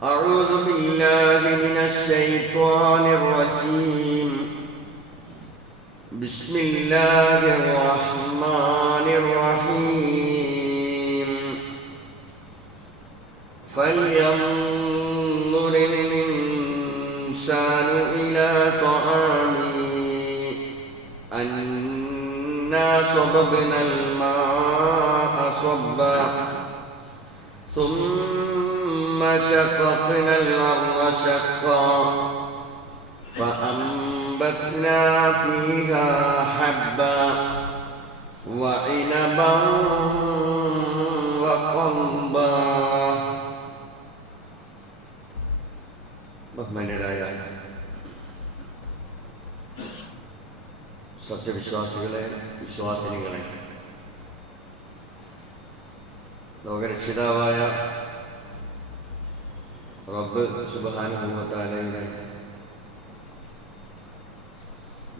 أعوذ بالله من الشيطان الرجيم. بسم الله الرحمن الرحيم. فلينظر الإنسان إلى طعامه أنا صببنا الماء صبا ثم شققنا الأرض شقا فأنبتنا فيها حبا وعنبا وقضبا. ബഹുമാന്യരായ സത്യവിശ്വാസികളെ, വിശ്വാസിനികളെ, ലോകരക്ഷിതാവായ റബ്ബ് സുബ്ഹാനഹു വ തആലയുടെ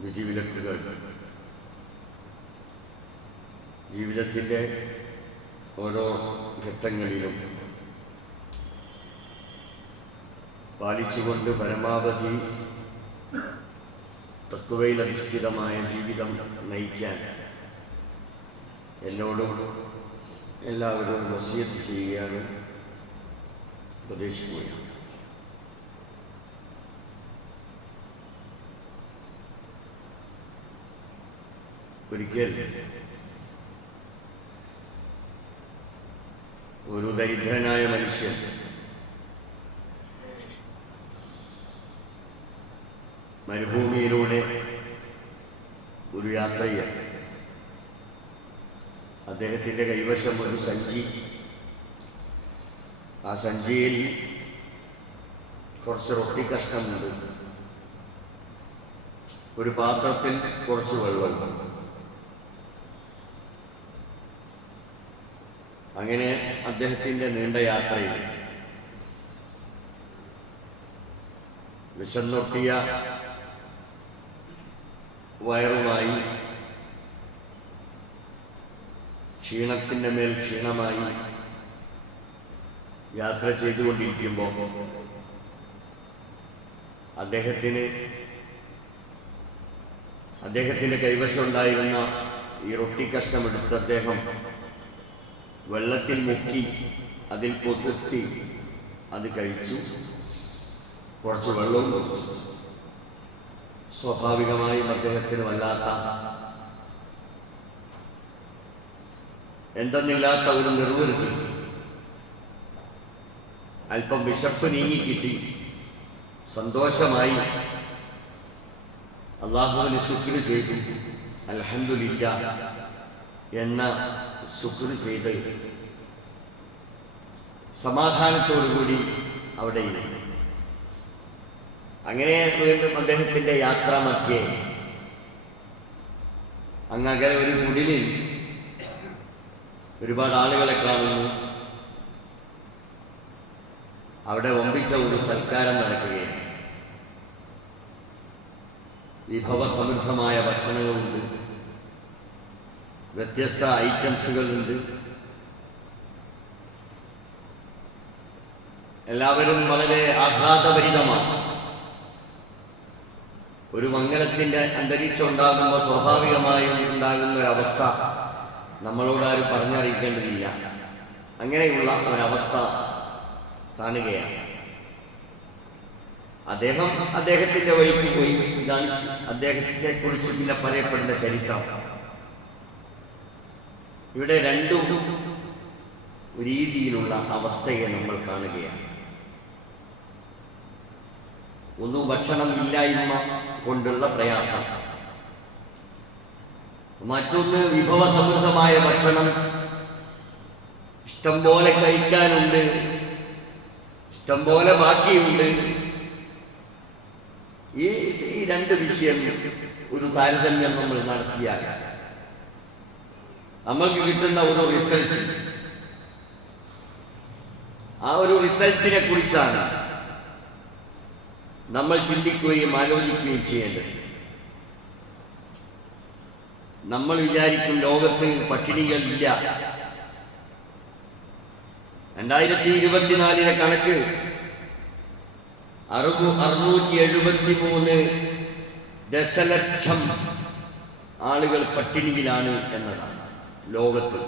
വിധിവിലക്കുകൾ ജീവിതത്തിൻ്റെ ഓരോ ഘട്ടങ്ങളിലും പാലിച്ചുകൊണ്ട് പരമാവധി തഖ്വയിൽ അധിഷ്ഠിതമായ ജീവിതം നയിക്കാൻ എന്നോടും എല്ലാവരും വസിയത്ത് ചെയ്യുകയാണ്, ഉപദേശിക്കുകയാണ്. ഒരിക്കൽ ഒരു ദരിദ്രനായ മനുഷ്യൻ മരുഭൂമിയിലൂടെ ഒരു യാത്രയാണ്. അദ്ദേഹത്തിൻ്റെ കൈവശം ഒരു സഞ്ചി. ആ സഞ്ചിയിൽ കുറച്ച് റൊട്ടി കഷ്ണമുണ്ട്, ഒരു പാത്രത്തിൽ കുറച്ച് വെള്ളമുണ്ട്. അങ്ങനെ അദ്ദേഹത്തിൻ്റെ നീണ്ട യാത്രയിൽ വിശന്നൊട്ടിയ വയറുമായി, ക്ഷീണത്തിൻ്റെ മേൽ ക്ഷീണമായി യാത്ര ചെയ്തുകൊണ്ടിരിക്കുമ്പോൾ അദ്ദേഹത്തിൻ്റെ കൈവശമുണ്ടായിരുന്ന ഈ റൊട്ടി കഷ്ണമെടുത്ത് അദ്ദേഹം വെള്ളത്തിൽ മുക്കി അതിൽ പൊതിർത്തി അത് കഴിച്ചു. കുറച്ച് വെള്ളവും കുടിച്ചു. സ്വാഭാവികമായും അദ്ദേഹത്തിന് വല്ലാത്ത എന്തെന്നില്ലാത്ത ഒരു നിർവൃത്തി, അല്പം വിശപ്പ് നീങ്ങിക്കിട്ടി. സന്തോഷമായി അല്ലാഹുവിന് ശുക്ർ ചെയ്തു. അൽഹംദുലില്ലാഹ് എന്ന ശുക്ർ ചെയ്ത് സമാധാനത്തോടുകൂടി അവിടെ ഇരുന്നു. അങ്ങനെ വീണ്ടും അദ്ദേഹത്തിൻ്റെ യാത്രാമധ്യേ അങ്ങകലെ ഒരു കുടിലിൽ ഒരുപാട് ആളുകളെ കാണുന്നു. അവിടെ വമ്പിച്ച ഒരു സൽക്കാരം നടക്കുകയാണ്. വിഭവസമൃദ്ധമായ ഭക്ഷണങ്ങളുണ്ട്, വ്യത്യസ്ത ഐറ്റംസുകളുണ്ട്. എല്ലാവരും വളരെ ആഹ്ലാദഭരിതമാണ്. ഒരു മംഗളത്തിൻ്റെ അന്തരീക്ഷം ഉണ്ടാകുമ്പോൾ സ്വാഭാവികമായും ഉണ്ടാകുന്ന ഒരവസ്ഥ നമ്മളോടാരും പറഞ്ഞറിയിക്കേണ്ടതില്ല. അങ്ങനെയുള്ള ഒരവസ്ഥ കാണുകയാണ്. അദ്ദേഹം അദ്ദേഹത്തിൻ്റെ വഴിക്ക് പോയി. ഇതാണ് അദ്ദേഹത്തെ കുറിച്ച് പിന്നെ പറയപ്പെടുന്ന ചരിത്രം. ഇവിടെ രണ്ടും രീതിയിലുള്ള അവസ്ഥയെ നമ്മൾ കാണുകയാണ്. ഒന്ന് ഭക്ഷണം ഇല്ലായ്മ കൊണ്ടുള്ള പ്രയാസം, മറ്റൊന്ന് വിഭവസമൃദ്ധമായ ഭക്ഷണം ഇഷ്ടംപോലെ കഴിക്കാനുണ്ട്, ഇഷ്ടംപോലെ ബാക്കിയുണ്ട്. ഈ രണ്ട് വിഷയം ഒരു താരതമ്യം നമ്മൾ നടത്തിയാൽ നമ്മൾക്ക് കിട്ടുന്ന ഒരു റിസൾട്ട്, ആ ഒരു റിസൾട്ടിനെ കുറിച്ചാണ് നമ്മൾ ചിന്തിക്കുകയും ആലോചിക്കുകയും ചെയ്യേണ്ടത്. നമ്മൾ വിചാരിക്കും ലോകത്ത് പട്ടിണികളില്ല. 2024 കണക്ക് 673 ദശലക്ഷം ആളുകൾ പട്ടിണിയിലാണ് എന്നതാണ് ലോകത്ത്.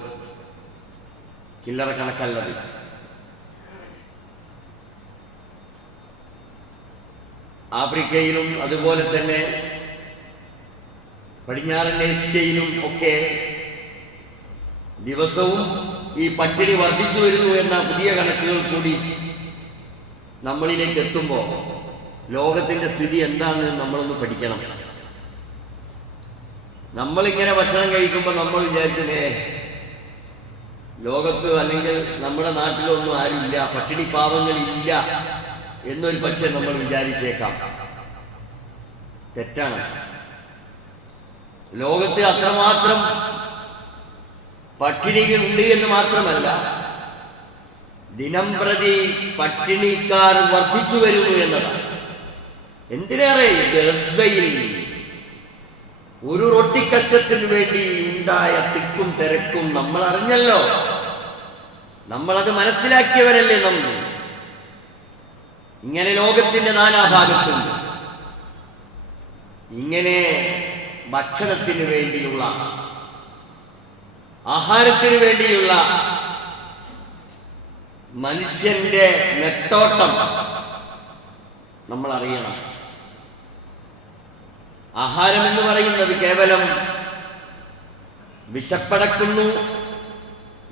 ചില്ലറ കണക്കല്ലത്. ആഫ്രിക്കയിലും അതുപോലെ തന്നെ പടിഞ്ഞാറൻ ഏഷ്യയിലും ഒക്കെ ദിവസവും ഈ പട്ടിണി വർദ്ധിച്ചു വരുന്നു എന്ന പുതിയ കണക്കുകൾ കൂടി നമ്മളിലേക്ക് എത്തുമ്പോൾ ലോകത്തിൻ്റെ സ്ഥിതി എന്താണെന്ന് നമ്മളൊന്ന് പഠിക്കണം. നമ്മളിങ്ങനെ ഭക്ഷണം കഴിക്കുമ്പോൾ നമ്മൾ വിചാരിക്കുന്നേ ലോകത്ത് അല്ലെങ്കിൽ നമ്മുടെ നാട്ടിലൊന്നും ആരുമില്ല, പട്ടിണി പാവങ്ങളില്ല എന്നൊരു പക്ഷേ നമ്മൾ വിചാരിച്ചേക്കാം. തെറ്റാണ്. ലോകത്ത് അത്രമാത്രം പട്ടിണികളുണ്ട് എന്ന് മാത്രമല്ല, ദിനം പ്രതി പട്ടിണിക്കാർ വർദ്ധിച്ചു വരുന്നു എന്നതാണ്. എന്തിനേറെ ഗസയിൽ ഒരു റൊട്ടിക്കഷ്ടത്തിന് വേണ്ടി ഉണ്ടായ തിക്കും തിരക്കും നമ്മൾ അറിഞ്ഞല്ലോ. നമ്മളത് മനസ്സിലാക്കിയവരല്ലേ നമ്മൾ. ഇങ്ങനെ ലോകത്തിന്റെ നാനാഭാഗത്തും ഇങ്ങനെ ഭക്ഷണത്തിന് വേണ്ടിയുള്ള, ആഹാരത്തിന് വേണ്ടിയുള്ള മനുഷ്യന്റെ നെട്ടോട്ടം നമ്മൾ അറിയണം. ആഹാരം എന്ന് പറയുന്നത് കേവലം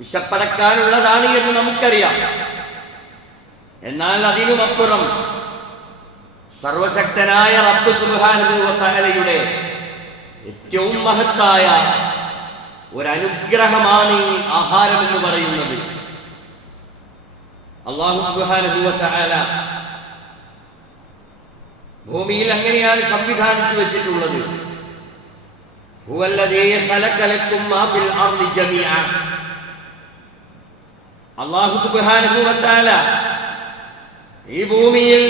വിശപ്പടക്കാനുള്ളതാണ് എന്ന് നമുക്കറിയാം. എന്നാൽ അതിനുമപ്പുറം സർവശക്തനായ റബ്ബ് സുബ്ഹാനഹു വ തആലയുടെ ഏറ്റവും മഹത്തായ ഒരനുഗ്രഹമാണ് ഈ ആഹാരം എന്ന് പറയുന്നത്. അല്ലാഹു സുബ്ഹാനഹു വ തആല ഭൂമിയിൽ അങ്ങനെയാണ് സംവിധാനിച്ചു വെച്ചിട്ടുള്ളത്. ഹുവല്ലദീ ഖലഖ ലക്കും മാ ഫിൽ അർളി ജമീഅ. അല്ലാഹു സുബ്ഹാനഹു വ തആല ഈ ഭൂമിയിൽ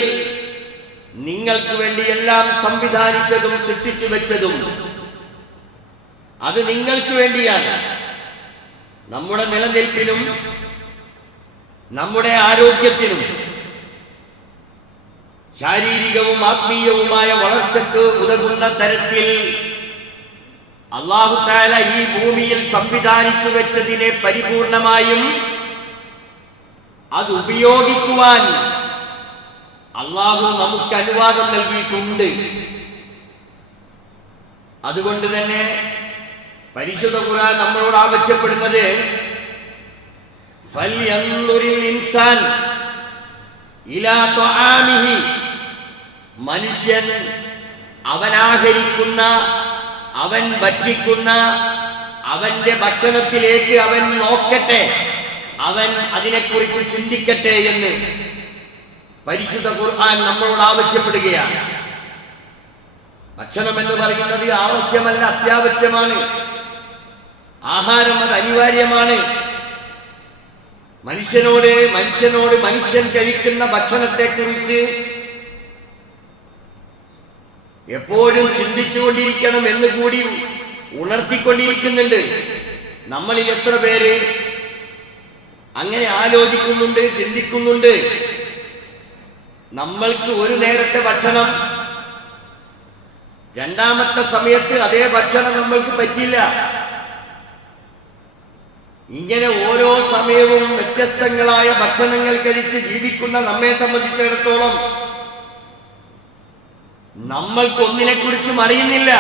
നിങ്ങൾക്ക് വേണ്ടി എല്ലാം സംവിധാനിച്ചതും സൃഷ്ടിച്ചു വെച്ചതും അത് നിങ്ങൾക്ക് വേണ്ടിയാണ്. നമ്മുടെ നിലനിൽപ്പിനും നമ്മുടെ ആരോഗ്യത്തിനും ശാരീരികവും ആത്മീയവുമായ വളർച്ചയ്ക്ക് ഉതകുന്ന തരത്തിൽ അല്ലാഹു തആല ഈ ഭൂമിയിൽ സംവിധാനിച്ചു വെച്ചതിനെ പരിപൂർണമായും അത് ഉപയോഗിക്കുവാൻ അല്ലാഹു നമുക്ക് അനുവാദം നൽകിയിട്ടുണ്ട്. അതുകൊണ്ട് തന്നെ പരിശുദ്ധ ഖുർആൻ നമ്മളോട് ആവശ്യപ്പെടുന്നത് ഫൽയൻദുറിൽ ഇൻസാൻ ഇലാ തആമിഹി. മനുഷ്യൻ അവനാഹരിക്കുന്ന, അവൻ ഭക്ഷിക്കുന്ന അവന്റെ ഭക്ഷണത്തിലേക്ക് അവൻ നോക്കട്ടെ, അവൻ അതിനെക്കുറിച്ച് ചിന്തിക്കട്ടെ എന്ന് പരിശുദ്ധ ഖുർആൻ നമ്മളോട് ആവശ്യപ്പെടുകയാണ്. ഭക്ഷണം എന്ന് പറയുന്നത് ആവശ്യമല്ല, അത്യാവശ്യമാണ്. ആഹാരം അത് അനിവാര്യമാണ്. മനുഷ്യൻ കഴിക്കുന്ന ഭക്ഷണത്തെക്കുറിച്ച് എപ്പോഴും ചിന്തിച്ചുകൊണ്ടിരിക്കണം എന്ന് കൂടി ഉണർത്തിക്കൊണ്ടിരിക്കുന്നുണ്ട്. നമ്മളിൽ എത്ര പേര് അങ്ങനെ ആലോചിക്കുന്നുണ്ട്, ചിന്തിക്കുന്നുണ്ട്? നമ്മൾക്ക് ഒരു നേരത്തെ ഭക്ഷണം, രണ്ടാമത്തെ സമയത്ത് അതേ ഭക്ഷണം നമ്മൾക്ക് പറ്റില്ല. ഇങ്ങനെ ഓരോ സമയവും വ്യത്യസ്തങ്ങളായ ഭക്ഷണങ്ങൾ കഴിച്ച് ജീവിക്കുന്ന നമ്മെ സംബന്ധിച്ചിടത്തോളം നമ്മൾക്കൊന്നിനെ കുറിച്ചും അറിയുന്നില്ല.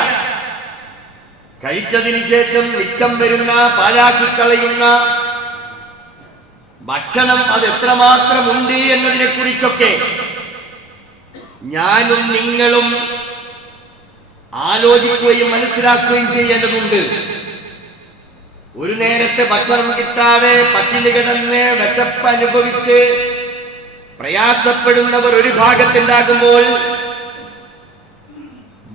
കഴിച്ചതിന് ശേഷം മിച്ചം വരുന്ന, പാഴാക്കിക്കളയുന്ന ഭക്ഷണം അത് എത്രമാത്രമുണ്ട് എന്നതിനെ കുറിച്ചൊക്കെ ഞാനും നിങ്ങളും ആലോചിക്കുകയും മനസ്സിലാക്കുകയും ചെയ്യേണ്ടതുണ്ട്. ഒരു നേരത്തെ ഭക്ഷണം കിട്ടാതെ പട്ടിണി കിടന്ന് വിശപ്പ് അനുഭവിച്ച് പ്രയാസപ്പെടുന്നവർ ഒരു ഭാഗത്തുണ്ടാകുമ്പോൾ,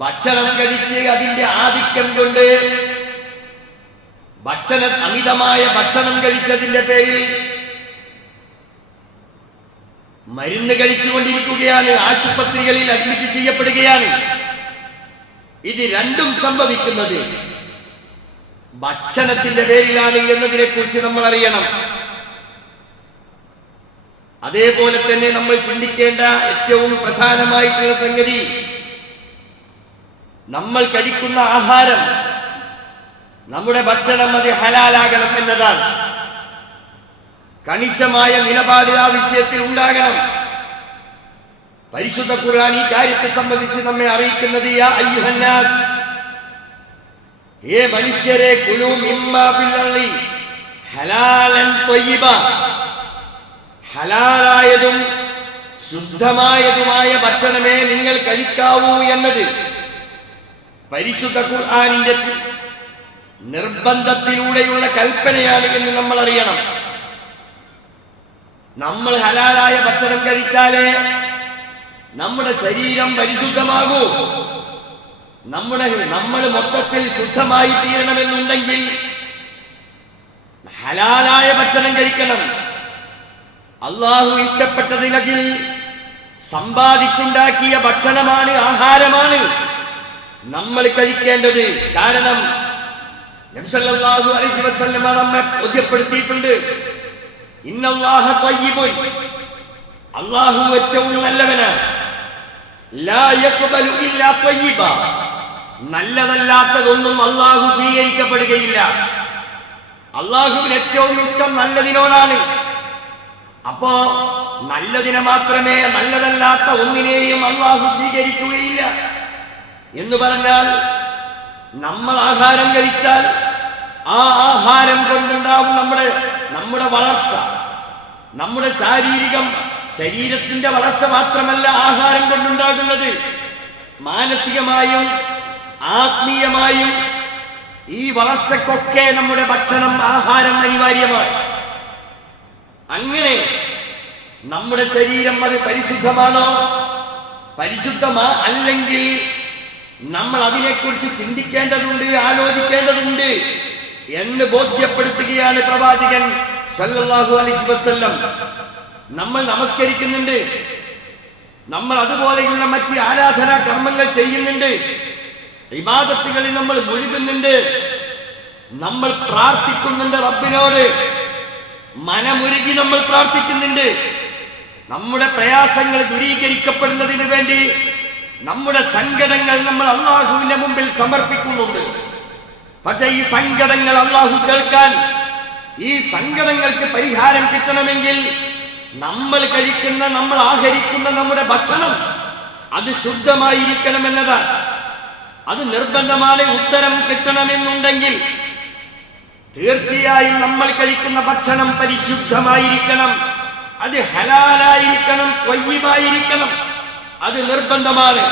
ഭക്ഷണം കഴിച്ച് അതിന്റെ ആധിക്യം കൊണ്ട് അമിതമായ ഭക്ഷണം കഴിച്ചതിന്റെ പേരിൽ മരുന്ന് കഴിച്ചുകൊണ്ടിരിക്കുകയാണ്, ആശുപത്രികളിൽ അഡ്മിറ്റ് ചെയ്യപ്പെടുകയാണ്. ഇത് രണ്ടും സംഭവിക്കുന്നത് ഭക്ഷണത്തിന്റെ പേരിലാണ് എന്നതിനെ കുറിച്ച് നമ്മൾ അറിയണം. അതേപോലെ തന്നെ നമ്മൾ ചിന്തിക്കേണ്ട ഏറ്റവും പ്രധാനമായിട്ടുള്ള സംഗതി, നമ്മൾ കഴിക്കുന്ന ആഹാരം, നമ്മുടെ ഭക്ഷണം അത് ഹലാലാകണം എന്നതാണ്. കണിശമായ നിലപാട് ആ വിഷയത്തിൽ ഉണ്ടാകണം. പരിശുദ്ധ ഖുർആൻ ഈ കാര്യത്തെ സംബന്ധിച്ച് നമ്മെ അറിയിക്കുന്നത്, യാ അയ്യുഹന്നാസ്, ഹേ മനുഷ്യരെ, കുലൂ മിമ്മാ ഫിൽ അർളി ഹലാലൻ ത്വയ്യിബ, ഹലാലായതും ശുദ്ധമായതുമായ ഭക്ഷണമേ നിങ്ങൾ കഴിക്കാവൂ എന്നത് പരിശുദ്ധ ഖുർആനിന്റെ നിർബന്ധത്തിലൂടെയുള്ള കൽപ്പനയാണ് എന്ന് നമ്മൾ അറിയണം. നമ്മൾ ഹലാലായ ഭക്ഷണം കഴിച്ചാലേ നമ്മുടെ ശരീരം പരിശുദ്ധമാകൂ. നമ്മൾ മൊത്തത്തിൽ ശുദ്ധമായി തീരണമെന്നുണ്ടെങ്കിൽ ഹലാലായ ഭക്ഷണം കഴിക്കണം. അള്ളാഹു ഇഷ്ടപ്പെട്ടതിനതിൽ സമ്പാദിച്ചുണ്ടാക്കിയ ഭക്ഷണമാണ്, ആഹാരമാണ് നമ്മൾ കഴിക്കേണ്ടത്. കാരണം നബി സല്ലല്ലാഹു അലൈഹി വസല്ലം നമ്മെ ബോധ്യപ്പെടുത്തിയിട്ടുണ്ട്, ഇന്നല്ലാഹ ത്വയ്യിബുൻ, അള്ളാഹു ഏറ്റവും നല്ലവനാണ്. ലാ യഖ്ബലു ഇല്ലാ ത്വയ്യിബ, നല്ലതല്ലാത്തതൊന്നും അള്ളാഹു സ്വീകരിക്കപ്പെടുകയില്ല. അള്ളാഹുവിന് ഏറ്റവും ഇഷ്ടം നല്ലതിനോടാണ്. അപ്പോ നല്ലതിനെ മാത്രമേ, നല്ലതല്ലാത്ത ഒന്നിനെയും അള്ളാഹു സ്വീകരിക്കുകയില്ല. എന്ന് പറഞ്ഞാൽ നമ്മൾ ആഹാരം കഴിച്ചാൽ ആ ആഹാരം കൊണ്ടുണ്ടാവും നമ്മുടെ വളർച്ച, നമ്മുടെ ശരീരത്തിന്റെ വളർച്ച മാത്രമല്ല ആഹാരം കൊണ്ടുണ്ടാകുന്നത്, മാനസികമായും ആത്മീയമായും ഈ വളർച്ചക്കൊക്കെ നമ്മുടെ ഭക്ഷണം, ആഹാരം അനിവാര്യമാണ്. അങ്ങനെ നമ്മുടെ ശരീരം അത് പരിശുദ്ധമാണോ, അല്ലെങ്കിൽ നമ്മൾ അതിനെക്കുറിച്ച് ചിന്തിക്കേണ്ടതുണ്ട്, ആലോചിക്കേണ്ടതുണ്ട് എന്ന് ബോധ്യപ്പെടുത്തുകയാണ് പ്രവാചകൻ സല്ലല്ലാഹു അലൈഹി വസല്ലം. നമ്മൾ നമസ്കരിക്കുന്നുണ്ട്, നമ്മൾ അതുപോലെയുള്ള മറ്റ് ആരാധനാ കർമ്മങ്ങൾ ചെയ്യുന്നുണ്ട്, ഇബാദത്തുകളിൽ നമ്മൾ മുഴുകുന്നുണ്ട്, നമ്മൾ പ്രാർത്ഥിക്കുന്നുണ്ട് റബ്ബിനോട്, മനമുരുകി നമ്മൾ പ്രാർത്ഥിക്കുന്നുണ്ട്. നമ്മുടെ പ്രയാസങ്ങൾ ദൂരീകരിക്കപ്പെടുന്നതിന് വേണ്ടി നമ്മുടെ സങ്കടങ്ങൾ നമ്മൾ അള്ളാഹുവിന്റെ മുമ്പിൽ സമർപ്പിക്കുന്നുണ്ട്. പക്ഷേ ഈ സങ്കടങ്ങൾ അള്ളാഹു കേൾക്കാൻ, ഈ സങ്കടങ്ങൾക്ക് പരിഹാരം കിട്ടണമെങ്കിൽ നമ്മൾ കഴിക്കുന്ന, നമ്മൾ ആഹരിക്കുന്ന നമ്മുടെ ഭക്ഷണം അത് ശുദ്ധമായിരിക്കണമെന്നതാണ്. അത് നിർബന്ധമാണ്. ഉത്തരം കിട്ടണമെന്നുണ്ടെങ്കിൽ തീർച്ചയായും നമ്മൾ കഴിക്കുന്ന ഭക്ഷണം പരിശുദ്ധമായിരിക്കണം, അത് ഹലാലായിരിക്കണം, ത്വയ്യിബായിരിക്കണം. അത് നിർബന്ധമാണ്.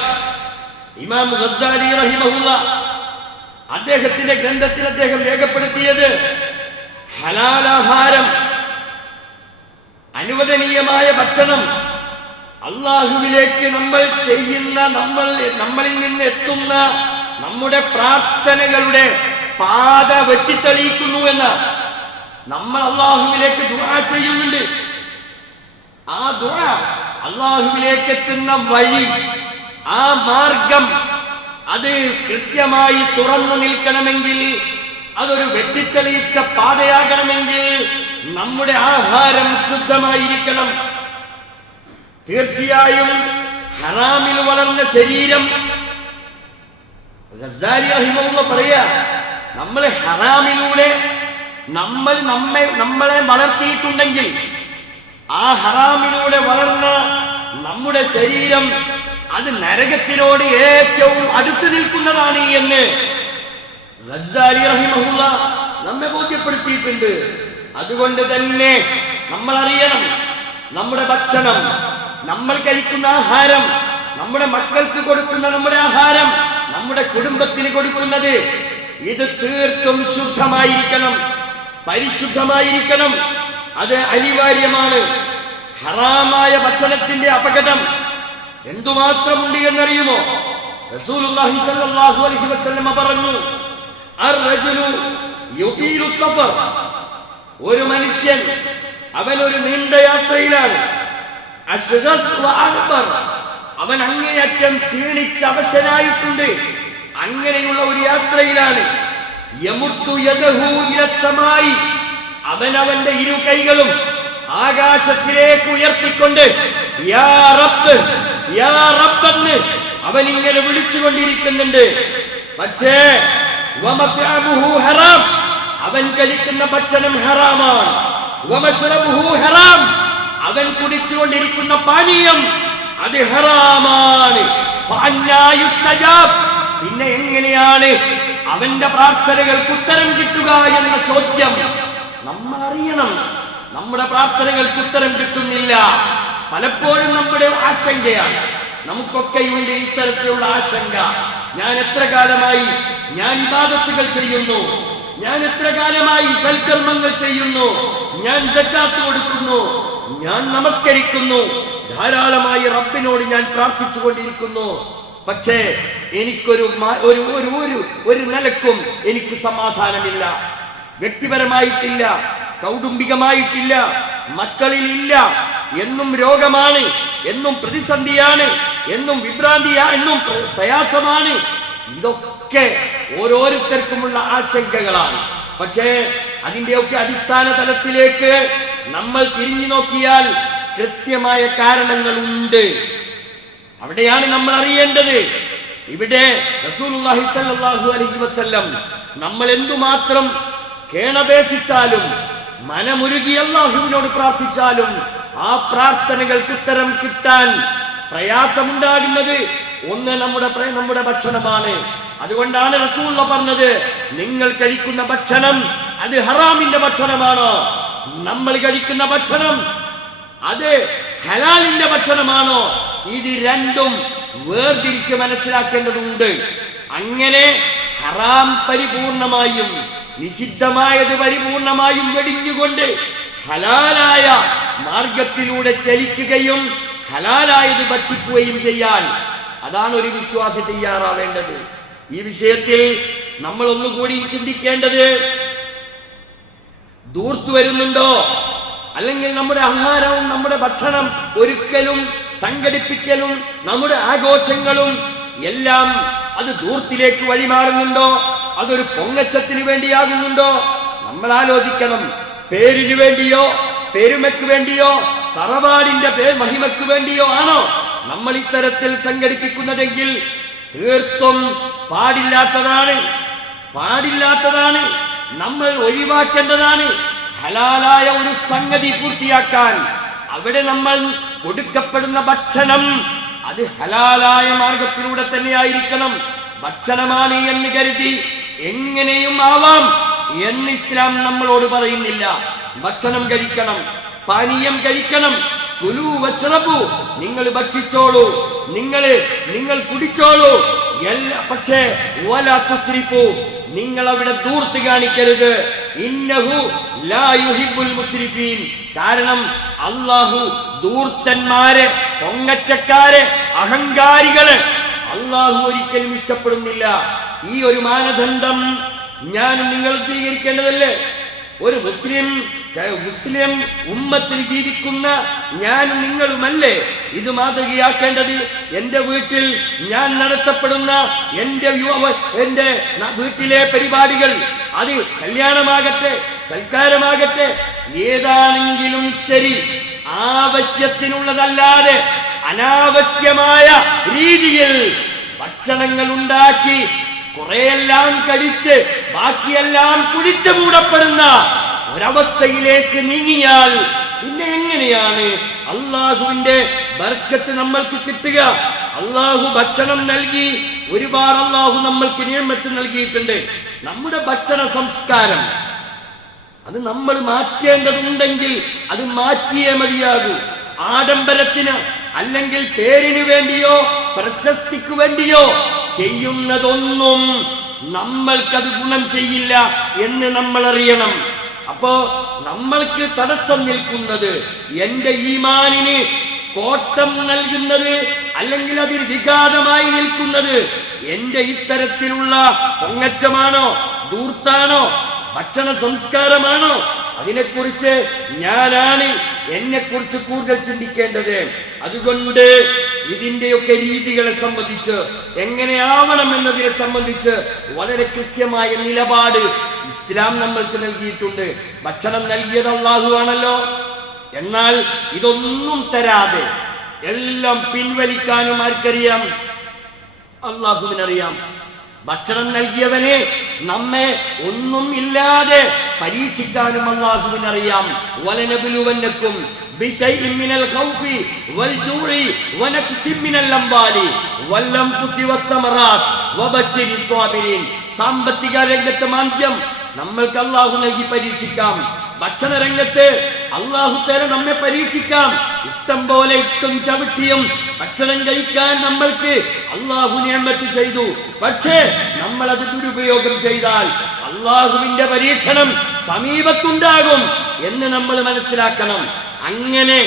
ഇമാം ഗസ്സാലി റഹിമഹുല്ലാ അദ്ദേഹത്തിന്റെ ഗ്രന്ഥത്തിൽ അദ്ദേഹം രേഖപ്പെടുത്തിയത്, ഹലാലാഹാരം, അനുവദനീയമായ ഭക്ഷണം, അള്ളാഹുവിലേക്ക് നമ്മൾ ചെയ്യുന്ന, നമ്മളിൽ നിന്ന് എത്തുന്ന നമ്മുടെ പ്രാർത്ഥനകളുടെ പാത വെട്ടിത്തെളിയിക്കുന്നു എന്ന്. നമ്മൾ അള്ളാഹുവിലേക്ക് ദുആ ചെയ്യുന്നുണ്ട്, ആ ദുആ, അള്ളാഹുവിലേക്ക് എത്തുന്ന വഴി, ആ മാർഗം അത് കൃത്യമായി തുറന്നു നിൽക്കണമെങ്കിൽ, അതൊരു വെട്ടിത്തെളിയിച്ച പാതയാകണമെങ്കിൽ നമ്മുടെ ആഹാരം ശുദ്ധമായിരിക്കണം. തീർച്ചയായും ഹറാമിൽ വളർന്ന ശരീരം, ഗസ്സാലി റഹിമഹുല്ലാ പറയാ, നമ്മൾ ഹറാമിലൂടെ നമ്മളെ വളർത്തിയിട്ടുണ്ടെങ്കിൽ ആ ഹറാമിലൂടെ വളർന്ന നമ്മുടെ ശരീരം അത് നരകത്തിനോട് ഏറ്റവും അടുത്ത് നിൽക്കുന്നതാണ് എന്ന് ഗസ്സാലി റഹിമഹുല്ലാ നമ്മെ ബോധ്യപ്പെടുത്തിയിട്ടുണ്ട്. അതുകൊണ്ട് തന്നെ നമ്മൾ അറിയണം, നമ്മുടെ ഭക്ഷണം, നമ്മൾ കഴിക്കുന്ന ആഹാരം, നമ്മുടെ മക്കൾക്ക് കൊടുക്കുന്ന നമ്മുടെ ആഹാരം, നമ്മുടെ കുടുംബത്തിന് കൊടുക്കുന്നത്, ഇത് തീർത്തും ശുദ്ധമായിരിക്കണം, പരിശുദ്ധമായിരിക്കണം. അത് അനിവാര്യമാണ്. ഹറാമായ ഭക്ഷണത്തിന്റെ അപകടം എന്തുമാത്രമുണ്ട് എന്നറിയുമോ? റസൂലുള്ളാഹി സ്വല്ലല്ലാഹു അലൈഹി വസല്ലം പറഞ്ഞു, അർറജുലു യുതീലു സഫർ, ഒരു മനുഷ്യൻ അവൻ ഒരു നീണ്ട യാത്രയിലാണ്, അശ്ഗസ് വ അഖ്ബർ, അവൻ അങ്ങേയറ്റം ക്ഷീണിച്ച് അവശനായിട്ടുണ്ട്, അങ്ങനെയുള്ള ഒരു യാത്രയിലാണ്. യമുദ്ദു യദഹു ഇല സമായി, അവൻ അവന്റെ ഇരു കൈകളും ആകാശത്തിലേക്ക് ഉയർത്തിക്കൊണ്ട് യാ റബ്ബ് യാ റബ്ബ് എന്ന് അവൻ ഇങ്ങനെ വിളിച്ചുകൊണ്ടിരിക്കുന്നുണ്ട്. പക്ഷേ വമത്അമുഹു ഹറാം, അവൻ കഴിക്കുന്ന ഭക്ഷണം ഹറാമാണ്. വമശ്റബുഹു ഹറാം, അവൻ കുടിച്ചുകൊണ്ടിരിക്കുന്ന പാനീയം അത് ഹറാമാണ്. ഫഅന്നാ യുസ്തജാബ്, പിന്നെ എങ്ങനെയാണ് അവന്റെ പ്രാർത്ഥനകൾക്ക് ഉത്തരം കിട്ടുക എന്ന ചോദ്യം നമ്മൾ അറിയണം. നമ്മുടെ പ്രാർത്ഥനകൾക്ക് ഉത്തരം കിട്ടുന്നില്ല. പലപ്പോഴും നമ്മുടെ ആശങ്കയാണ്. നമുക്കൊക്കെയുണ്ട് ഇത്തരത്തിലുള്ള ആശങ്ക. ഞാൻ എത്ര കാലമായി ഞാൻ ഇബാദത്തുകൾ ചെയ്യുന്നു, ഞാൻ എത്ര കാലമായി സൽക്കർമ്മങ്ങൾ ചെയ്യുന്നു, ഞാൻ സക്കാത്ത് കൊടുക്കുന്നു, ഞാൻ നമസ്കരിക്കുന്നു, ധാരാളമായി റബ്ബിനോട് ഞാൻ പ്രാർത്ഥിച്ചു കൊണ്ടിരിക്കുന്നു. പക്ഷേ എനിക്കൊരു ഒരു നിലക്കും എനിക്ക് സമാധാനമില്ല. വ്യക്തിപരമായിട്ടില്ല, കൗടുംബികമായിട്ടില്ല, മക്കളിലില്ല. എന്നും രോഗമാണ്, എന്നും പ്രതിസന്ധിയാണ്, എന്നും വിഭ്രാന്തിയാണ്, എന്നും പ്രയാസമാണ്. ഇതൊക്കെ ഓരോരുത്തർക്കുമുള്ള ആശങ്കകളാണ്. പക്ഷേ അതിന്റെയൊക്കെ അടിസ്ഥാന തലത്തിലേക്ക് നമ്മൾ തിരിഞ്ഞു നോക്കിയാൽ കൃത്യമായ കാരണങ്ങളുണ്ട്. അവിടെയാണ് നമ്മൾ അറിയേണ്ടത്. ഇവിടെ റസൂലുള്ളാഹി സ്വല്ലല്ലാഹു അലൈഹി വസല്ലം നമ്മൾ എന്തുമാത്രം കേണപേക്ഷിച്ചാലും മനമുരുകി അല്ലാഹുവിനോട് പ്രാർത്ഥിച്ചാലും ആ പ്രാർത്ഥനകൾക്ക് ഉത്തരം കിട്ടാൻ പ്രയാസമുണ്ടാകുന്നത് ഒന്ന് നമ്മുടെ ഭക്ഷണമാണ്. അതുകൊണ്ടാണ് റസൂലുള്ള പറഞ്ഞത്, നിങ്ങൾ കഴിക്കുന്ന ഭക്ഷണം അത് ഹറാമിന്റെ ഭക്ഷണമാണോ, നമ്മൾ കഴിക്കുന്ന ഭക്ഷണം അത് ഹലാലിന്റെ ഭക്ഷണമാണോ? ഇത് രണ്ടും വേർതിരിച്ച് മനസ്സിലാക്കേണ്ടതുണ്ട്. അങ്ങനെ ഹറാം പരിപൂർണമായും നിഷിദ്ധമായത് പരിപൂർണമായും വെടിഞ്ഞുകൊണ്ട് ഹലാലായ മാർഗത്തിലൂടെ ചലിക്കുകയും ഹലാലായത് ഭക്ഷിക്കുകയും ചെയ്യാൻ അതാണ് ഒരു വിശ്വാസി തയ്യാറാവേണ്ടത്. ഈ വിഷയത്തിൽ നമ്മൾ ഒന്നുകൂടി ചിന്തിക്കേണ്ടത്, ദൂർത്തു വരുന്നുണ്ടോ, അല്ലെങ്കിൽ നമ്മുടെ ആഹാരവും നമ്മുടെ ഭക്ഷണം ഒരുക്കലും സംഘടിപ്പിക്കലും നമ്മുടെ ആഘോഷങ്ങളും എല്ലാം അത് ദൂർത്തിലേക്ക് വഴിമാറുന്നുണ്ടോ, അതൊരു പൊങ്ങച്ചത്തിന് വേണ്ടിയാകുന്നുണ്ടോ? നമ്മൾ ആലോചിക്കണം. പേരിന് വേണ്ടിയോ പെരുമയ്ക്ക് വേണ്ടിയോ തറവാടിന്റെ മഹിമയ്ക്ക് വേണ്ടിയോ ആണോ നമ്മൾ ഇത്തരത്തിൽ സംഘടിപ്പിക്കുന്നതെങ്കിൽ തീർത്തും പാടില്ലാത്തതാണ്. നമ്മൾ ഒഴിവാക്കേണ്ടതാണ്. ഹലാലായ ഒരു സംഗതി പൂർത്തിയാക്കാൻ അവിടെ നമ്മൾ കൊടുക്കപ്പെടുന്ന ഭക്ഷണം അത് ഹലാലായ മാർഗത്തിലൂടെ തന്നെ ആയിരിക്കണം. ഭക്ഷണമാണ് എന്ന് കരുതി എങ്ങനെയും ആവാം എന്ന് ഇസ്ലാം നമ്മളോട് പറയുന്നില്ല. ഭക്ഷണം കഴിക്കണം, പാനീയം കഴിക്കണം. കുലൂ വശ്റബു, നിങ്ങൾ ഭക്ഷിച്ചോളൂ, നിങ്ങൾ കുടിച്ചോളൂ. പക്ഷേ വലാ തുസ്രിഫു, നിങ്ങൾ അവിടെ ദൂർത്ത് കാണിക്കരുത്. ഇന്നഹു ലാ യുഹിബ്ബുൽ മുസ്രിഫീൻ, കാരണം അല്ലാഹു ദൂർത്തന്മാരെ, പൊങ്ങച്ചക്കാരെ, അഹങ്കാരികളെ അല്ലാഹു ഒരിക്കലും ഇഷ്ടപ്പെടുന്നില്ല. ഈ ഒരു മാനദണ്ഡം ഞാൻ നിങ്ങൾ സ്വീകരിക്കേണ്ടതല്ലേ? ഒരു മുസ്ലിം ഉമ്മത്തിൽ ജീവിക്കുന്ന ഞാൻ നിങ്ങളുമല്ലേ ഇത് മാതൃകയാക്കേണ്ടത്? എന്റെ വീട്ടിൽ ഞാൻ നടത്തപ്പെടുന്ന എന്റെ വീട്ടിലെ പരിപാടികൾ, അത് കല്യാണമാകട്ടെ സൽക്കാരമാകട്ടെ ഏതാണെങ്കിലും ശരി, ആവശ്യത്തിനുള്ളതല്ലാതെ അനാവശ്യമായ രീതിയിൽ ഭക്ഷണങ്ങൾ ഉണ്ടാക്കി കുറെയെല്ലാം കഴിച്ച് ബാക്കിയെല്ലാം കുടിച്ചു മൂടപ്പെടുന്ന ഒരവസ്ഥയിലേക്ക് നീങ്ങിയാൽ പിന്നെ എങ്ങനെയാണ് അള്ളാഹുവിന്റെ ബർക്കത്ത് നമ്മൾക്ക് കിട്ടുക? അള്ളാഹു ഭക്ഷണം നൽകി, ഒരുപാട് അള്ളാഹു നമ്മൾക്ക് നിഅമത്ത് നൽകിയിട്ടുണ്ട്. നമ്മുടെ ഭക്ഷണ സംസ്കാരം അത് നമ്മൾ മാറ്റേണ്ടതുണ്ടെങ്കിൽ അത് മാറ്റിയേ മതിയാകൂ. ആഡംബരത്തിന് അല്ലെങ്കിൽ പേരിന് വേണ്ടിയോ പ്രശസ്തിക്ക് വേണ്ടിയോ ചെയ്യുന്നതൊന്നും നമ്മൾക്കത് ഗുണം ചെയ്യില്ല എന്ന് നമ്മൾ അറിയണം. അപ്പോ നമ്മൾക്ക് തടസ്സം നിൽക്കുന്നത്, എന്റെ ഈമാനിന് കോട്ടം നൽകുന്നത് അല്ലെങ്കിൽ അതിന് വിഘാതമായി നിൽക്കുന്നത് എന്റെ ഇത്തരത്തിലുള്ള പൊങ്ങച്ചമാണോ, ദൂർത്താണോ, ഭക്ഷണ സംസ്കാരമാണോ? അതിനെക്കുറിച്ച് ഞാനാണ് എന്നെക്കുറിച്ച് കൂടുതൽ ചിന്തിക്കേണ്ടത്. അതുകൊണ്ട് ഇതിന്റെയൊക്കെ രീതികളെ സംബന്ധിച്ച്, എങ്ങനെയാവണം എന്നതിനെ സംബന്ധിച്ച് വളരെ കൃത്യമായ നിലപാട് ഇസ്ലാം നമ്മൾക്ക് നൽകിയിട്ടുണ്ട്. ഭക്ഷണം നൽകിയത് അല്ലാഹു ആണല്ലോ. എന്നാൽ ഇതൊന്നും തരാതെ എല്ലാം പിൻവലിക്കാനും ആർക്കറിയാം? അള്ളാഹുവിനറിയാം. ഭക്ഷണം നൽകിയവനെ നമ്മെ ഒന്നും ഇല്ലാതെ പരീക്ഷിക്കാനും അള്ളാഹുവിനറിയാം. വലനബുലുവന്നക്കും ബിശൈഇൻ മിനൽ ഖൗഫി വൽജൂഇ വനക്സിൻ മിനൽ അംവാലി വൽഅൻഫുസി വസ്സമറാത്ത് വബശ്ശിരിസ് സ്വാബിരീൻ. സാമ്പത്തിക രംഗത്ത് മാന്ദ്യം നമ്മൾക്ക് അള്ളാഹു നൽകി പരീക്ഷിക്കാം. ഭക്ഷണ രംഗത്ത് അള്ളാഹു തആല നമ്മെ പരീക്ഷിക്കാം. ഇഷ്ടം പോലെ ഇട്ടും ചവിട്ടിയും ഭക്ഷണം കഴിക്കാൻ നമ്മൾക്ക് അള്ളാഹു നിഅമത്ത് ചെയ്തു. പക്ഷേ നമ്മൾ അത് ദുരുപയോഗം ചെയ്താൽ അള്ളാഹുവിന്റെ പരീക്ഷണം സമീപത്തുണ്ടാകും എന്ന് നമ്മൾ മനസ്സിലാക്കണം. അങ്ങനെ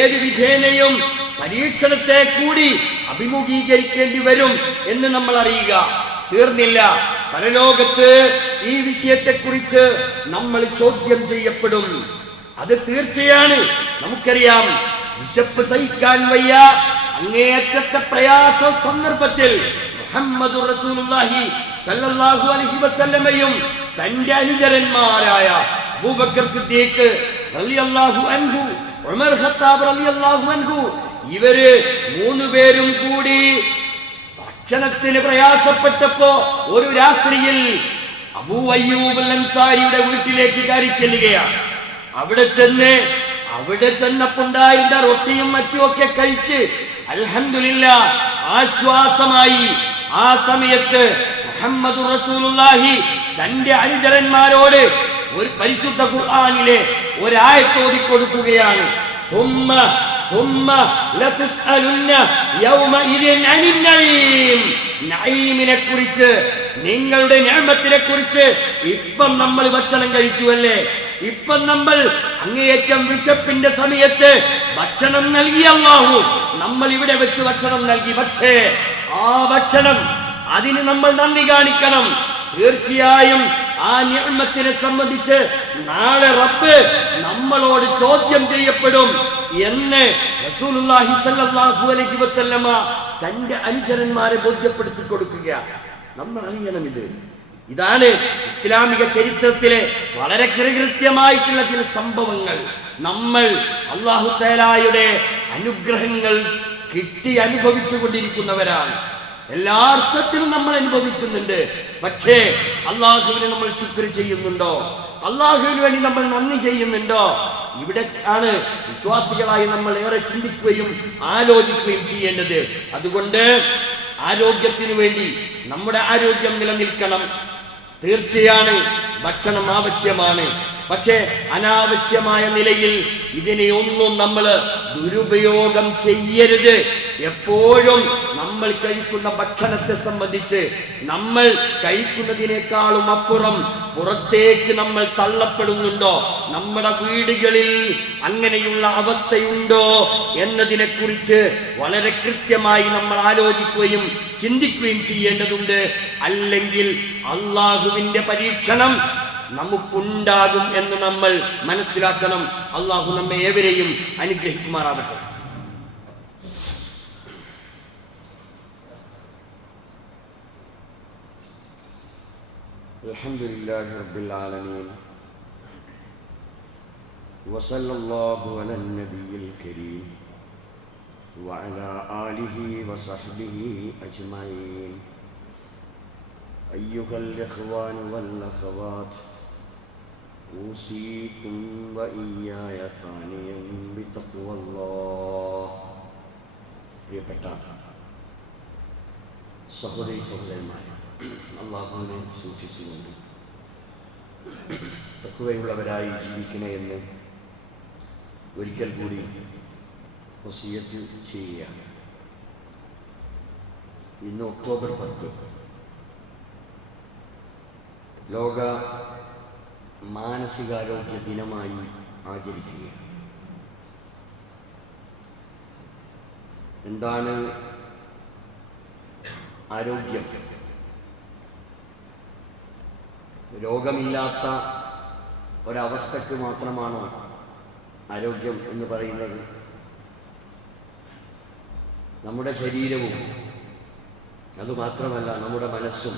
ഏത് വിധേനയും പരീക്ഷണത്തെ കൂടി അഭിമുഖീകരിക്കേണ്ടി വരും എന്ന് നമ്മൾ അറിയുക. തീർന്നില്ല, പരലോകത്ത് ഈ വിഷയത്തെക്കുറിച്ച് നമ്മൾ ചോദ്യം ചെയ്യപ്പെടും. അത് തീർച്ചയാണ്. നമുക്കറിയാം, വിശപ്പ് സഹിക്കാൻ വയ്യ, അങ്ങേയറ്റത്തെ പ്രയാസ സന്ദർഭത്തിൽ മുഹമ്മദുർ റസൂലുള്ളാഹി സ്വല്ലല്ലാഹു അലൈഹി വസല്ലമയും തന്റെ അനുചരന്മാരായ അബൂബക്കർ സിദ്ദീഖ് റളിയല്ലാഹു അൻഹു, ഉമർ ഖത്താബ് റളിയല്ലാഹു അൻഹു, ഇവര് മൂന്നുപേരും കൂടി ഭക്ഷണത്തിന് പ്രയാസപ്പെട്ടപ്പോ ഒരു രാത്രിയിൽ അബൂ അയ്യൂബ് അൽ അൻസാരിയുടെ വീട്ടിലേക്ക് കയറി ചെല്ലുകയാണ്. അവിടെ ചെന്നപ്പോണ്ടായിരുന്ന റൊട്ടിയും മറ്റുമൊക്കെ കഴിച്ച് അൽഹംദുലില്ലാഹ് ആശ്വാസമായി. ആ സമയത്ത് മുഹമ്മദുർ റസൂലുള്ളാഹി തന്റെ അനുചരന്മാരോട് ഒരു പരിശുദ്ധ ഖുർആനിലെ ഒരായത്ത് ഓതി കൊടുക്കുകയാണ്. നഈമിനെ കുറിച്ച്, നിങ്ങളുടെ നിഅമത്തിനെ കുറിച്ച് ഇപ്പം നമ്മൾ ഭക്ഷണം കഴിച്ചുവല്ലേ, ഇപ്പം നമ്മൾ അങ്ങേയറ്റം വിശപ്പിന്റെ സമയത്ത് ഭക്ഷണം നൽകി അല്ലാഹു, നമ്മൾ ഇവിടെ വെച്ച് ഭക്ഷണം നൽകി. പക്ഷേ ആ ഭക്ഷണം, അതിന് നമ്മൾ നന്ദി കാണിക്കണം. തീർച്ചയായും ആ നിഅമത്തിനെ സംബന്ധിച്ച് നാളെ റബ്ബ് നമ്മളോട് ചോദ്യം ചെയ്യപ്പെടും എന്ന് റസൂലുള്ളാഹി സ്വല്ലല്ലാഹു അലൈഹി വസല്ലമ തന്റെ അനുചരന്മാരെ ബോധ്യപ്പെടുത്തി കൊടുക്കുക. നമ്മൾ അറിയണം ഇതാണ് ഇസ്ലാമിക ചരിത്രത്തിലെ വളരെ കൃത്യമായിട്ടുള്ള ചില സംഭവങ്ങൾ. നമ്മൾ അല്ലാഹു തആലയുടെ അനുഗ്രഹങ്ങൾ കിട്ടി അനുഭവിച്ചു കൊണ്ടിരിക്കുന്നവരാണ്. എല്ലാ അർത്ഥത്തിലും നമ്മൾ അനുഭവിക്കുന്നുണ്ട്. പക്ഷേ അള്ളാഹുവിനെ നമ്മൾ ശുക്ർ ചെയ്യുന്നുണ്ടോ? അള്ളാഹുവിന് വേണ്ടി നമ്മൾ നന്ദി ചെയ്യുന്നുണ്ടോ? ഇവിടെ ആണ് വിശ്വാസികളായി നമ്മൾ ഏറെ ചിന്തിക്കുകയും ആലോചിക്കുകയും ചെയ്യേണ്ടത്. അതുകൊണ്ട് ആരോഗ്യത്തിനു വേണ്ടി നമ്മുടെ ആരോഗ്യം നിലനിൽക്കണം. തീർച്ചയാണ് ഭക്ഷണം ആവശ്യമാണ്. പക്ഷേ അനാവശ്യമായ നിലയിൽ ഇതിനെയൊന്നും നമ്മൾ ദുരുപയോഗം ചെയ്യരുത്. എപ്പോഴും നമ്മൾ കഴിക്കുന്ന ഭക്ഷണത്തെ സംബന്ധിച്ച് നമ്മൾ കഴിക്കുന്നതിനേക്കാളും അപ്പുറം പുറത്തേക്ക് നമ്മൾ തള്ളപ്പെടുന്നുണ്ടോ, നമ്മുടെ വീടുകളിൽ അങ്ങനെയുള്ള അവസ്ഥയുണ്ടോ എന്നതിനെ കുറിച്ച് വളരെ കൃത്യമായി നമ്മൾ ആലോചിക്കുകയും ചിന്തിക്കുകയും ചെയ്യേണ്ടതുണ്ട്. അല്ലെങ്കിൽ അള്ളാഹുവിന്റെ പരീക്ഷണം നമുക്കുണ്ടാകും എന്ന് നമ്മൾ മനസ്സിലാക്കണം. അള്ളാഹു നമ്മെ ഏവരെയും അനുഗ്രഹിക്കുമാറാവട്ടെ. അൽഹംദുലില്ലാഹി റബ്ബിൽ ആലമീൻ വസല്ലല്ലാഹു അലൻ നബിയിൽ കരീം വഅലാ ആലിഹി വസഹ്ബിഹി അജ്മഈൻ. അയ്യുഹൽ ഇഖ്വാനു വൽ അഖവാത്ത് ഊസീകും വഇയ്യായ സാനിയം ബിതഖ്വല്ലാഹ്. പ്രിയപ്പെട്ട സഹോദരി സഹോദരന്മാരെ, അള്ളാഹുവിനെ സൂക്ഷിച്ചുകൊണ്ട് തഖ്വയുള്ളവരായി ജീവിക്കണേ എന്ന് ഒരിക്കൽ കൂടി വസിയത്ത് ചെയ്യുക. ഇന്ന് ഒക്ടോബർ 10 ലോക മാനസികാരോഗ്യ ദിനമായി ആചരിക്കുകയാണ്. എന്താണ് ആരോഗ്യം? രോഗമില്ലാത്ത ഒരവസ്ഥക്ക് മാത്രമാണോ ആരോഗ്യം എന്ന് പറയുന്നത്? നമ്മുടെ ശരീരവും അതുമാത്രമല്ല, നമ്മുടെ മനസ്സും,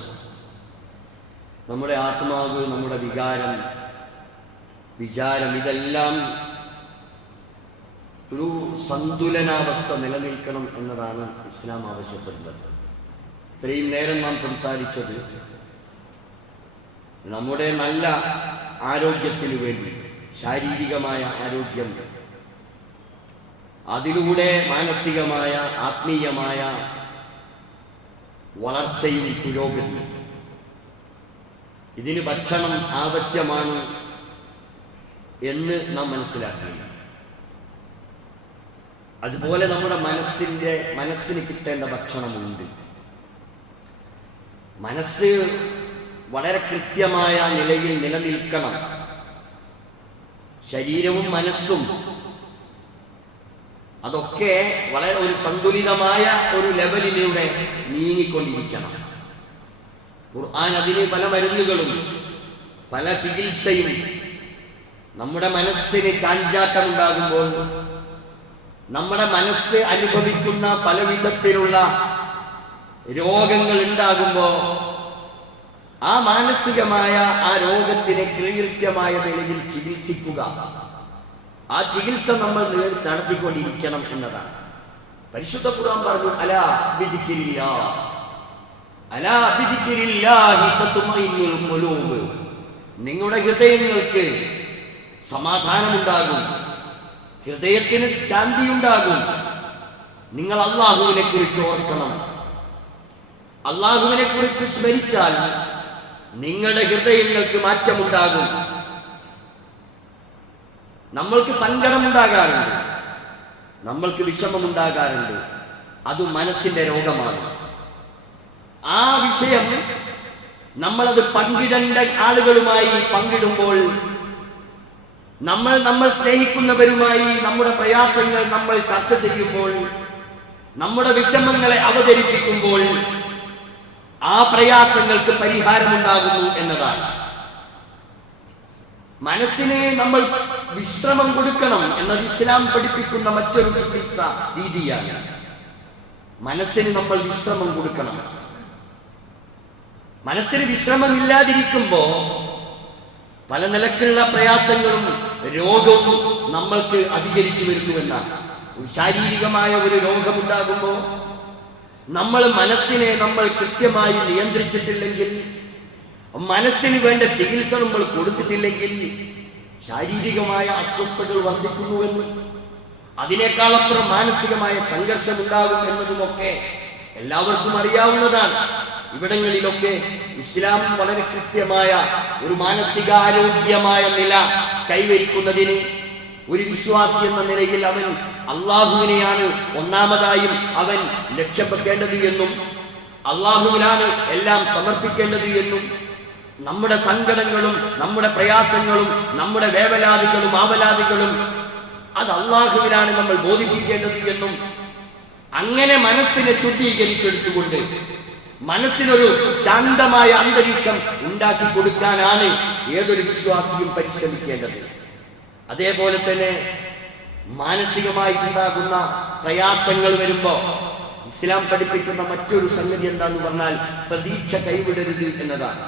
നമ്മുടെ ആത്മാവ്, നമ്മുടെ വിചാരം, ഇതെല്ലാം ഒരു സന്തുലനാവസ്ഥ നിലനിൽക്കണം എന്നതാണ് ഇസ്ലാം ആവശ്യപ്പെടുന്നത്. ഇത്രയും നേരം നാം സംസാരിച്ചത് നമ്മുടെ നല്ല ആരോഗ്യത്തിനു വേണ്ടി, ശാരീരികമായ ആരോഗ്യം, അതിലൂടെ മാനസികമായ ആത്മീയമായ വളർച്ചയും പുരോഗതിയും. ഇതിന് ഭക്ഷണം ആവശ്യമാണ് എന്ന് നാം മനസ്സിലാക്കി. അതുപോലെ നമ്മുടെ മനസ്സിന് കിട്ടേണ്ട ഭക്ഷണമുണ്ട്. മനസ്സ് വളരെ കൃത്യമായ നിലയിൽ നിലനിൽക്കണം. ശരീരവും മനസ്സും അതൊക്കെ വളരെ ഒരു സന്തുലിതമായ ഒരു ലെവലിലൂടെ നീങ്ങിക്കൊണ്ടിരിക്കണം. ഖുർആൻ അതിന് പല മരുന്നുകളും പല ചികിത്സയും. നമ്മുടെ മനസ്സിന് ചാഞ്ചാട്ടമുണ്ടാകുമ്പോൾ, നമ്മുടെ മനസ്സ് അനുഭവിക്കുന്ന പല വിധത്തിലുള്ള രോഗങ്ങൾ ഉണ്ടാകുമ്പോൾ, ആ മാനസികമായ ആ രോഗത്തിനെ കൃത്യമായ നിലയിൽ ചികിത്സിക്കുക, ആ ചികിത്സ നമ്മൾ നടത്തിക്കൊണ്ടിരിക്കണം എന്നതാണ്. പരിശുദ്ധ ഖുർആൻ പറഞ്ഞു, അലാ ബിദിക്രില്ലാഹി തത്മഇന്നുൽ ഖുലൂബ്. നിങ്ങളുടെ ഹൃദയങ്ങൾക്ക് സമാധാനമുണ്ടാകും, ഹൃദയത്തിന് ശാന്തിയുണ്ടാകും. നിങ്ങൾ അല്ലാഹുവിനെ കുറിച്ച് ഓർക്കണം. അല്ലാഹുവിനെ കുറിച്ച് സ്മരിച്ചാൽ നിങ്ങളുടെ ഹൃദയങ്ങൾക്ക് മാറ്റമുണ്ടാകും. നമ്മൾക്ക് സങ്കടമുണ്ടാകാറുണ്ട്, നമ്മൾക്ക് വിഷമമുണ്ടാകാറുണ്ട്. അത് മനസ്സിന്റെ രോഗമാണ്. ആ വിഷയം നമ്മളത് പങ്കിടേണ്ട ആളുകളുമായി പങ്കിടുമ്പോൾ, നമ്മൾ സ്നേഹിക്കുന്നവരുമായി നമ്മുടെ പ്രയാസങ്ങൾ നമ്മൾ ചർച്ച ചെയ്യുമ്പോൾ, നമ്മുടെ വിഷമങ്ങളെ അവതരിപ്പിക്കുമ്പോൾ ആ പ്രയാസങ്ങൾക്ക് പരിഹാരമുണ്ടാകുന്നു എന്നതാണ്. മനസ്സിനെ നമ്മൾ വിശ്രമം കൊടുക്കണം എന്നത് ഇസ്ലാം പഠിപ്പിക്കുന്ന മറ്റൊരു ചികിത്സ രീതിയാണ്. മനസ്സിന് നമ്മൾ വിശ്രമം കൊടുക്കണം. മനസ്സിന് വിശ്രമമില്ലാതിരിക്കുമ്പോൾ പല നിലക്കുള്ള പ്രയാസങ്ങളും രോഗവും നമ്മൾക്ക് അധികരിച്ചു വരുന്നുവെന്നാണ്. ശാരീരികമായ ഒരു രോഗമുണ്ടാകുമ്പോൾ നമ്മൾ മനസ്സിനെ നമ്മൾ കൃത്യമായി നിയന്ത്രിച്ചിട്ടില്ലെങ്കിൽ, മനസ്സിന് വേണ്ട ചികിത്സ നമ്മൾ കൊടുത്തിട്ടില്ലെങ്കിൽ ശാരീരികമായ അസ്വസ്ഥതകൾ വർദ്ധിക്കുന്നുവെന്ന്, അതിനേക്കാളപ്പുറം മാനസികമായ സംഘർഷം ഉണ്ടാകും എന്നതുമൊക്കെ എല്ലാവർക്കും അറിയാവുന്നതാണ്. ഇവിടങ്ങളിലൊക്കെ ഇസ്ലാം വളരെ കൃത്യമായ ഒരു മാനസികാരോഗ്യമായ നില കൈവരിക്കുന്നതിന് ഒരു വിശ്വാസി എന്ന നിലയിൽ അവൻ അള്ളാഹുവിനെയാണ് ഒന്നാമതായും അവൻ ലക്ഷ്യം വെക്കേണ്ടത് എന്നും, അള്ളാഹുവിനാണ് എല്ലാം സമർപ്പിക്കേണ്ടത് എന്നും, നമ്മുടെ സങ്കടങ്ങളും നമ്മുടെ പ്രയാസങ്ങളും നമ്മുടെ വേവലാതികളും ആവലാതികളും അത് അള്ളാഹുവിനാണ് നമ്മൾ ബോധിപ്പിക്കേണ്ടത് എന്നും, അങ്ങനെ മനസ്സിനെ ശുദ്ധീകരിച്ചെടുത്തുകൊണ്ട് മനസ്സിനൊരു ശാന്തമായ അന്തരീക്ഷം ഉണ്ടാക്കി കൊടുക്കാനാണ് ഏതൊരു വിശ്വാസിയും പരിശ്രമിക്കേണ്ടത്. അതേപോലെ തന്നെ മാനസികമായിട്ടുണ്ടാകുന്ന പ്രയാസങ്ങൾ വരുമ്പോൾ ഇസ്ലാം പഠിപ്പിക്കുന്ന മറ്റൊരു സംഗതി എന്താന്ന് പറഞ്ഞാൽ പ്രതീക്ഷ കൈവിടരുത് എന്നതാണ്.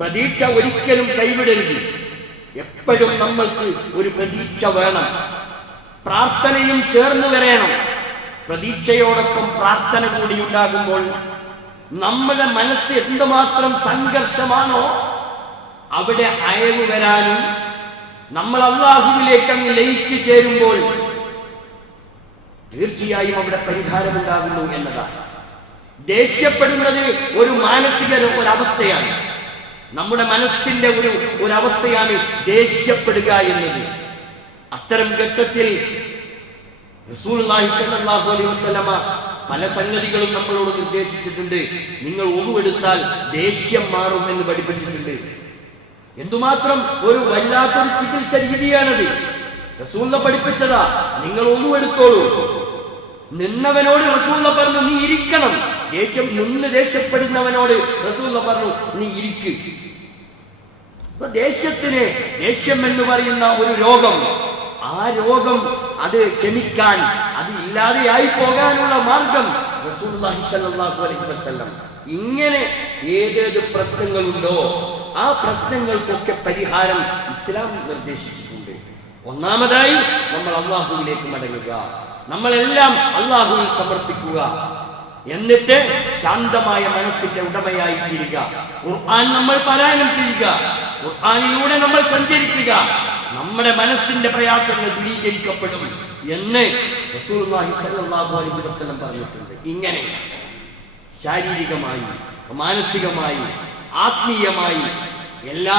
പ്രതീക്ഷ ഒരിക്കലും കൈവിടരുത്. എപ്പോഴും നമ്മൾക്ക് ഒരു പ്രതീക്ഷ വേണം. പ്രാർത്ഥനയും ചേർന്ന് വരണം. പ്രതീക്ഷയോടൊപ്പം പ്രാർത്ഥന കൂടി ഉണ്ടാകുമ്പോൾ നമ്മുടെ മനസ്സ് എന്തുമാത്രം സംഘർഷമാണോ അവിടെ അയവ് വരാനും, നമ്മൾ അല്ലാഹുവിലേക്ക് അങ്ങ് ലയിച്ചു ചേരുമ്പോൾ തീർച്ചയായും അവിടെ പരിഹാരമുണ്ടാകുന്നു എന്നതാണ്. ദേഷ്യപ്പെടുന്നത് ഒരു മാനസിക ഒരവസ്ഥയാണ്. നമ്മുടെ മനസ്സിന്റെ ഒരു അവസ്ഥയാണ് ദേഷ്യപ്പെടുക എന്നത്. അത്തരം ഘട്ടത്തിൽ റസൂലുള്ളാഹി സ്വല്ലല്ലാഹു അലൈഹി വസല്ലമ പല സംഗതികളും നമ്മളോട് നിർദ്ദേശിച്ചിട്ടുണ്ട്. നിങ്ങൾ ഒന്നുവെടുത്താൽ ദേഷ്യം മാറും എന്ന് പഠിപ്പിച്ചിട്ടുണ്ട്. എന്തുമാത്രം ഒരു വല്ലാത്തൊരു ചികിത്സ രീതിയാണത്. റസൂലുള്ള പഠിപ്പിച്ചതാ. നിങ്ങൾ ഒന്നുവെടുത്തോളൂ. നിന്നവനോട് റസൂലുള്ള പറഞ്ഞു നീ ഇരിക്കണം. ദേഷ്യപ്പെടുന്നവനോട് റസൂലുള്ള പറഞ്ഞു നീ ഇരിക്ക്. ദേഷ്യം എന്ന് പറയുന്ന ഒരു രോഗം, ആ രോഗം അത് ക്ഷമിക്കാൻ, അത് ഇല്ലാതെയായി പോകാനുള്ള മാർഗം റസൂലുള്ളാഹി സ്വല്ലല്ലാഹു അലൈഹി വസല്ലം ഇങ്ങനെ ഏതേത് പ്രശ്നങ്ങളുണ്ടോ ആ പ്രശ്നങ്ങൾക്കൊക്കെ പരിഹാരം ഇസ്ലാം നിർദ്ദേശിച്ചിട്ടുണ്ട്. ഒന്നാമതായി നമ്മൾ അള്ളാഹുവിലേക്ക് മടങ്ങുക, നമ്മളെല്ലാം അള്ളാഹുവിൽ സമർപ്പിക്കുക, എന്നിട്ട് ശാന്തമായ മനസ്സിന്റെ ഉടമയായി തീരുക. ഖുർആൻ നമ്മൾ പാരായണം ചെയ്യുക, ഖുർആനിലൂടെ നമ്മൾ സഞ്ചരിക്കുക, നമ്മുടെ മനസ്സിന്റെ പ്രയാസങ്ങൾ ദൂരീകരിക്കപ്പെടും എന്ന് റസൂലുള്ളാഹി സ്വല്ലല്ലാഹു അലൈഹി വസല്ലം പറഞ്ഞിട്ടുണ്ട്. ഇങ്ങനെ ശാരീരികമായി, മാനസികമായി, ആത്മീയമായി എല്ലാ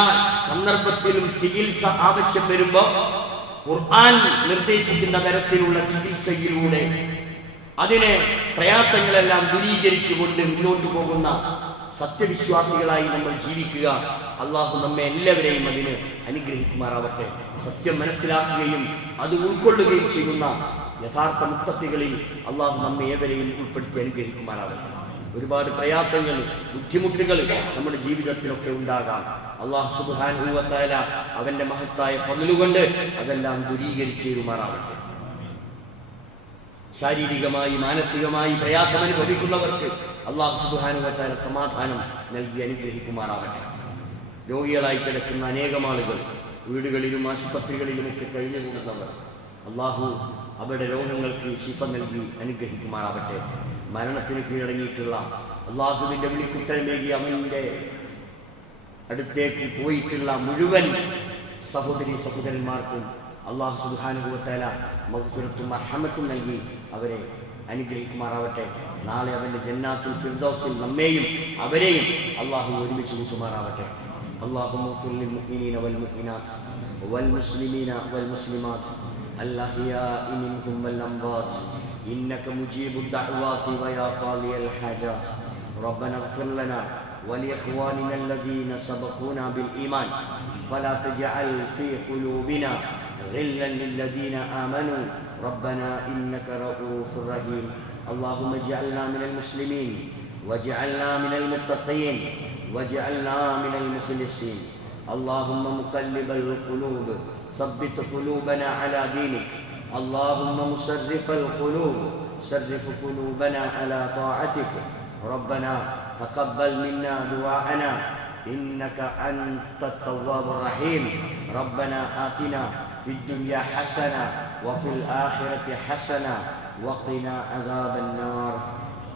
സന്ദർഭത്തിലും ചികിത്സ ആവശ്യം വരുമ്പോൾ ഖുർആൻ നിർദ്ദേശിക്കുന്ന തരത്തിലുള്ള ചികിത്സയിലൂടെ അതിനെ പ്രയാസങ്ങളെല്ലാം ദൂരീകരിച്ചുകൊണ്ട് മുന്നോട്ട് പോകുന്ന സത്യവിശ്വാസികളായി നമ്മൾ ജീവിക്കുക. അള്ളാഹു നമ്മെ എല്ലാവരെയും അതിന് അനുഗ്രഹിക്കുമാറാവട്ടെ. സത്യം മനസ്സിലാക്കുകയും അത് ഉൾക്കൊള്ളുകയും ചെയ്യുന്ന യഥാർത്ഥ മുത്തഖികളിൽ അള്ളാഹു നമ്മെ ഏവരെയും ഉൾപ്പെടുത്തി അനുഗ്രഹിക്കുമാറാവട്ടെ. ഒരുപാട് പ്രയാസങ്ങൾ, ബുദ്ധിമുട്ടുകൾ നമ്മുടെ ജീവിതത്തിലൊക്കെ ഉണ്ടാകാം. അള്ളാഹു സുബ്ഹാനഹു വ തആല അവന്റെ മഹത്തായ ഫദ്ല് കൊണ്ട് അതെല്ലാം ദൂരീകരിച്ച് തരുമാറാവട്ടെ. ശാരീരികമായി മാനസികമായി പ്രയാസം അനുഭവിക്കുന്നവർക്ക് അള്ളാഹു സുബ്ഹാനഹു വ തആല സമാധാനം നൽകി അനുഗ്രഹിക്കുമാറാവട്ടെ. രോഗികളായി കിടക്കുന്ന അനേകം ആളുകൾ വീടുകളിലും ആശുപത്രികളിലുമൊക്കെ കഴിഞ്ഞുകൂടുന്നവർ അള്ളാഹു അവരുടെ രോഗങ്ങൾക്ക് ശിഫ നൽകി അനുഗ്രഹിക്കുമാറാവട്ടെ. മരണത്തിന് കീഴടങ്ങിയിട്ടുള്ള അള്ളാഹുവിൻ്റെ വിളിക്കുത്തരമേകി അവൻ്റെ അടുത്തേക്ക് പോയിട്ടുള്ള മുഴുവൻ സഹോദരി സഹോദരന്മാർക്കും അള്ളാഹു സുബ്ഹാനഹു വ തആല മഗ്ഫിറത്തും റഹ്മത്തും നൽകി അവരെ അനുഗ്രഹിക്കുമാറാവട്ടെ. നാളെ അവൻ്റെ ജന്നാത്തുൽ ഫിർദൗസിൽ നമ്മെയും അവരെയും അള്ളാഹു ഒരുമിച്ച് കൂട്ടുമാറാവട്ടെ. അല്ലാഹുമ്മ ഗ്ഫിർ ലിൽ മുഅ്മിനീന വൽ മുഅ്മിനാത്ത് വൽ മുസ്ലിമീന വൽ മുസ്ലിമാത്ത് الأحياء منهم والأموات إنك مجيب الدعوات ويا قاضي الحاجات ربنا اغفر لنا ولإخواننا الذين سبقونا بالإيمان فلا تجعل في قلوبنا غلا للذين آمنوا ربنا إنك رؤوف رحيم اللهم اجعلنا من المسلمين واجعلنا من المتقين واجعلنا من المخلصين اللهم مقلب القلوب ثبت قلوبنا على دينك اللهم مصرف القلوب صرف قلوبنا على طاعتك ربنا تقبل منا دعاءنا إنك أنت التواب الرحيم ربنا آتنا في الدنيا حسنة وفي الآخرة حسنة وقنا عذاب النار